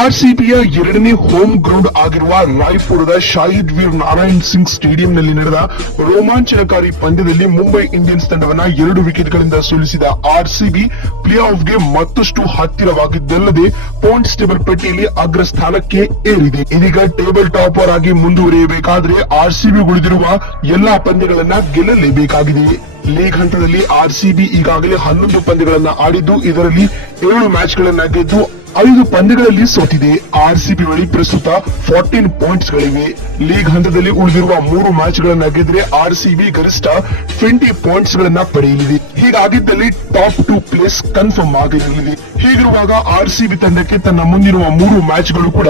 ಆರ್ಸಿಬಿಯ ಎರಡನೇ home ground ಆಗಿರುವ ರಾಯ್ಪುರದ ಶಾಹಿದ್ ವೀರ್ ನಾರಾಯಣ್ ಸಿಂಗ್ ಸ್ಟೇಡಿಯಂನಲ್ಲಿ ನಡೆದ ರೋಮಾಂಚನಕಾರಿ ಪಂದ್ಯದಲ್ಲಿ ಮುಂಬೈ ಇಂಡಿಯನ್ಸ್ ತಂಡವನ್ನ 2 ವಿಕೆಟ್ಗಳಿಂದ ಸೋಲಿಸಿದ ಆರ್ಸಿಬಿ ಪ್ಲೇ ಆಫ್ಗೆ ಮತ್ತಷ್ಟು ಹತ್ತಿರವಾಗಿದ್ದಲ್ಲದೆ ಪಾಯಿಂಟ್ಸ್ ಟೇಬಲ್ ಪಟ್ಟಿಯಲ್ಲಿ ಅಗ್ರ ಸ್ಥಾನಕ್ಕೆ ಏರಿದೆ. ಇದೀಗ ಟೇಬಲ್ ಟಾಪರ್ ಆಗಿ ಮುಂದುವರಿಯಬೇಕಾದ್ರೆ ಆರ್ಸಿಬಿ ಉಳಿದಿರುವ ಎಲ್ಲಾ ಪಂದ್ಯಗಳನ್ನ ಗೆಲ್ಲಲೇಬೇಕಾಗಿದೆ. ಲೀಗ್ ಹಂತದಲ್ಲಿ ಆರ್ಸಿಬಿ ಈಗಾಗಲೇ 11 ಪಂದ್ಯಗಳನ್ನ ಆಡಿದ್ದು, ಇದರಲ್ಲಿ 7 ಮ್ಯಾಚ್ಗಳನ್ನ ಗೆದ್ದು 5 ಪಂದ್ಯಗಳಲ್ಲಿ ಸೋತಿದೆ. ಆರ್ಸಿಬಿ ಬಳಿ ಪ್ರಸ್ತುತ 14 ಪಾಯಿಂಟ್ಸ್ ಗಳಿವೆ. ಲೀಗ್ ಹಂತದಲ್ಲಿ ಉಳಿದಿರುವ 3 ಮ್ಯಾಚ್ಗಳನ್ನ ಗೆದ್ರೆ ಆರ್ಸಿಬಿ ಗರಿಷ್ಠ 20 ಪಾಯಿಂಟ್ಸ್ ಗಳನ್ನ ಪಡೆಯಲಿದೆ. ಹೀಗಾಗಿದ್ದಲ್ಲಿ ಟಾಪ್ 2 ಪ್ಲೇಸ್ ಕನ್ಫರ್ಮ್ ಆಗಿರಲಿದೆ. ಹೀಗಿರುವಾಗ ಆರ್ಸಿಬಿ ತಂಡಕ್ಕೆ ತನ್ನ ಮುಂದಿರುವ 3 ಮ್ಯಾಚ್ಗಳು ಕೂಡ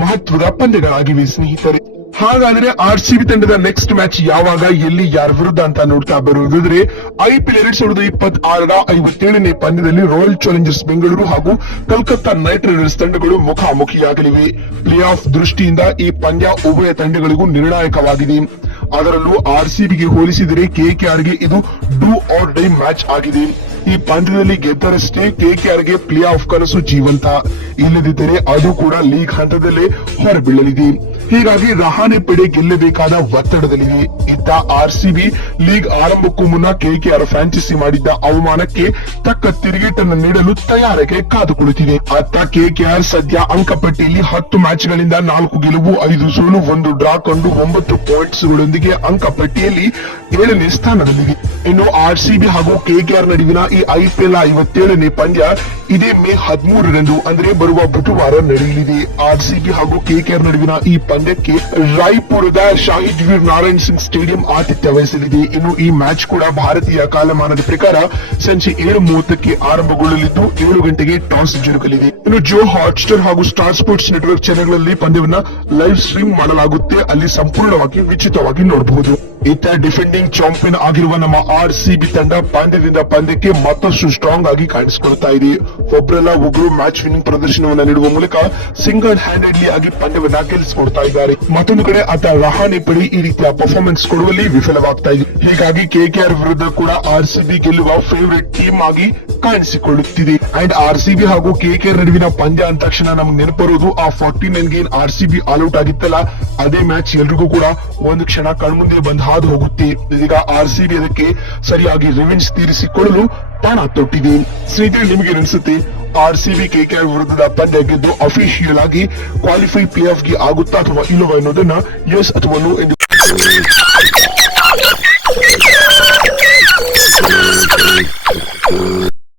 ಮಹತ್ವದ ಪಂದ್ಯಗಳಾಗಿವೆ ಸ್ನೇಹಿತರೆ. ಹಾಗಾದ್ರೆ ಆರ್ಸಿಬಿ ತಂಡದ ನೆಕ್ಸ್ಟ್ ಮ್ಯಾಚ್ ಯಾವಾಗ, ಎಲ್ಲಿ, ಯಾರ ವಿರುದ್ಧ ಅಂತ ನೋಡ್ತಾ ಬರುವುದಾದ್ರೆ ಐಪಿಎಲ್ 2026ರ 57ನೇ ಪಂದ್ಯದಲ್ಲಿ ರಾಯಲ್ ಚಾಲೆಂಜರ್ಸ್ ಬೆಂಗಳೂರು ಹಾಗೂ ಕೋಲ್ಕತ್ತಾ ನೈಟ್ ರೈಡರ್ಸ್ ತಂಡಗಳು ಮುಖಾಮುಖಿಯಾಗಲಿವೆ. ಪ್ಲೇ ಆಫ್ ದೃಷ್ಟಿಯಿಂದ ಈ ಪಂದ್ಯ ಉಭಯ ತಂಡಗಳಿಗೂ ನಿರ್ಣಾಯಕವಾಗಿದೆ. ಅದರಲ್ಲೂ ಆರ್ಸಿಬಿಗೆ ಹೋಲಿಸಿದರೆ ಕೆಕೆಆರ್ಗೆ ಇದು ಡೂ ಆರ್ ಡೈ ಮ್ಯಾಚ್ ಆಗಿದೆ. ಈ ಪಂದ್ಯದಲ್ಲಿ ಗೆದ್ದರಷ್ಟೇ ಕೆಕೆಆರ್ಗೆ ಪ್ಲೇ ಆಫ್ ಕನಸು ಜೀವಂತ, ಇಲ್ಲದಿದ್ದರೆ ಅದು ಕೂಡ ಲೀಗ್ ಹಂತದಲ್ಲೇ ಹೊರಬೀಳಲಿದೆ. ಹೀಗಾಗಿ ರಹಾನೆ ಪಡೆ ಗೆಲ್ಲಬೇಕಾದ ಒತ್ತಡದಲ್ಲಿದೆ. ಇತ್ತ ಆರ್ಸಿಬಿ ಲೀಗ್ ಆರಂಭಕ್ಕೂ ಮುನ್ನ ಕೆಕೆಆರ್ ಫ್ರಾಂಚೈಸಿ ಮಾಡಿದ್ದ ಅವಮಾನಕ್ಕೆ ತಕ್ಕ ತಿರುಗೇಟನ್ನು ನೀಡಲು ತಯಾರಿಗೆ ಕಾದುಕೊಳ್ಳುತ್ತಿದೆ. ಅತ್ತ ಕೆಕೆಆರ್ ಸದ್ಯ ಅಂಕಪಟ್ಟಿಯಲ್ಲಿ 10 ಮ್ಯಾಚ್ಗಳಿಂದ 4 ಗೆಲುವು, 5 ಸೋಲು, 1 ಡ್ರಾ ಕಂಡು 9 ಪಾಯಿಂಟ್ಸ್ ಗಳೊಂದಿಗೆ ಅಂಕಪಟ್ಟಿಯಲ್ಲಿ 7ನೇ ಸ್ಥಾನದಲ್ಲಿದೆ. ಇನ್ನು ಆರ್ಸಿಬಿ ಹಾಗೂ ಕೆಕೆಆರ್ ನಡುವಿನ ಈ ಐಪಿಎಲ್ 57ನೇ ಪಂದ್ಯ ಇದೇ ಮೇ 13ರಂದು ಅಂದ್ರೆ ಬರುವ ಬುಧವಾರ ನಡೆಯಲಿದೆ. ಆರ್ಸಿಬಿ ಹಾಗೂ ಕೆಕೆಆರ್ ನಡುವಿನ ಈ ಪಂದ್ಯಕ್ಕೆ ರಾಯ್ಪುರದ ಶಾಹಿದ್ ವೀರ್ ನಾರಾಯಣ್ ಸಿಂಗ್ ಸ್ಟೇಡಿಯಂ ಆತಿಥ್ಯ ವಹಿಸಲಿದೆ. ಇನ್ನು ಈ ಮ್ಯಾಚ್ ಕೂಡ ಭಾರತೀಯ ಕಾಲಮಾನದ ಪ್ರಕಾರ ಸಂಜೆ 7:30ಕ್ಕೆ ಆರಂಭಗೊಳ್ಳಲಿದ್ದು 7 ಗಂಟೆಗೆ ಟಾಸ್ ಜರುಗಲಿದೆ. ಇನ್ನು ಜಿಯೋ ಹಾಟ್ಸ್ಟಾರ್ ಹಾಗೂ ಸ್ಟಾರ್ ಸ್ಪೋರ್ಟ್ಸ್ ನೆಟ್ವರ್ಕ್ ಚಾನೆಲ್ಗಳಲ್ಲಿ ಪಂದ್ಯವನ್ನ ಲೈವ್ ಸ್ಟ್ರೀಮ್ ಮಾಡಲಾಗುತ್ತೆ. ಅಲ್ಲಿ ಸಂಪೂರ್ಣವಾಗಿ ಉಚಿತವಾಗಿ ನೋಡಬಹುದು. ಇತ್ತ ಡಿಫೆಂಡಿಂಗ್ ಚಾಂಪಿಯನ್ ಆಗಿರುವ ನಮ್ಮ ಆರ್ಸಿಬಿ ತಂಡ ಪಂದ್ಯದಿಂದ ಪಂದ್ಯಕ್ಕೆ ಮತ್ತಷ್ಟು ಸ್ಟ್ರಾಂಗ್ ಆಗಿ ಕಾಣಿಸಿಕೊಳ್ತಾ ಇದೆ. ಒಬ್ಬರಲ್ಲ ಒಬ್ಬರು ಮ್ಯಾಚ್ ವಿನ್ನಿಂಗ್ ಪ್ರದರ್ಶನವನ್ನ ನೀಡುವ ಮೂಲಕ ಸಿಂಗಲ್ ಹ್ಯಾಂಡೆಡ್ಲಿ ಆಗಿ ಪಂದ್ಯವನ್ನ ಗೆಲ್ಲಿಸಿಕೊಡ್ತಾ ಇದ್ದಾರೆ. ಮತ್ತೊಂದು ಕಡೆ ಆತ ರಹಾನೆ ಪಡೆ ಈ ರೀತಿಯ ಪರ್ಫಾರ್ಮೆನ್ಸ್ ಕೊಡುವಲ್ಲಿ ವಿಫಲವಾಗ್ತಾ ಇದೆ. ಹೀಗಾಗಿ ಕೆಕೆಆರ್ ವಿರುದ್ಧ ಕೂಡ ಆರ್ಸಿಬಿ ಗೆಲ್ಲುವ ಫೇವರೇಟ್ ಟೀಮ್ ಆಗಿ ಕಾಣಿಸಿಕೊಳ್ಳುತ್ತಿದೆ. ಅಂಡ್ ಆರ್ಸಿಬಿ ಹಾಗೂ ಕೆಕೆಆರ್ ನಡುವಿನ ಪಂದ್ಯ ಅಂದ ತಕ್ಷಣ ನಮ್ಗೆ ನೆನಪರೋದು ಆ 49 ಗೇನ್ ಆರ್ಸಿಬಿ ಆಲ್ಔಟ್ ಆಗಿತ್ತಲ್ಲ, ಅದೇ ಮ್ಯಾಚ್ ಎಲ್ರಿಗೂ ಕೂಡ ಒಂದು ಕ್ಷಣ ಕಣ್ಮುಂದೆ ಬಂದು ಹಾದು ಹೋಗುತ್ತೆ. ಇದೀಗ ಆರ್ಸಿಬಿ ಅದಕ್ಕೆ ಸರಿಯಾಗಿ ರಿವೆಂಜ್ ತೀರಿಸಿಕೊಳ್ಳಲು ಪಣ ತೊಟ್ಟಿದೆ. ಸ್ನೇಹಿತರೆ, ನಿಮಗೆ ಅನಿಸುತ್ತೆ ಆರ್ಸಿಬಿ ಕೆಕೆಆರ್ ವಿರುದ್ಧದ ಪಂದ್ಯ ಗೆದ್ದು ಅಫಿಷಿಯಲ್ ಆಗಿ ಕ್ವಾಲಿಫೈ ಪ್ಲೇ ಆಫ್ ಗೆ ಆಗುತ್ತಾ ಅಥವಾ ಇಲ್ಲವೋ ಅನ್ನೋದನ್ನ ಎಸ್ ಅಥವಾ ನೋ ಎಂದು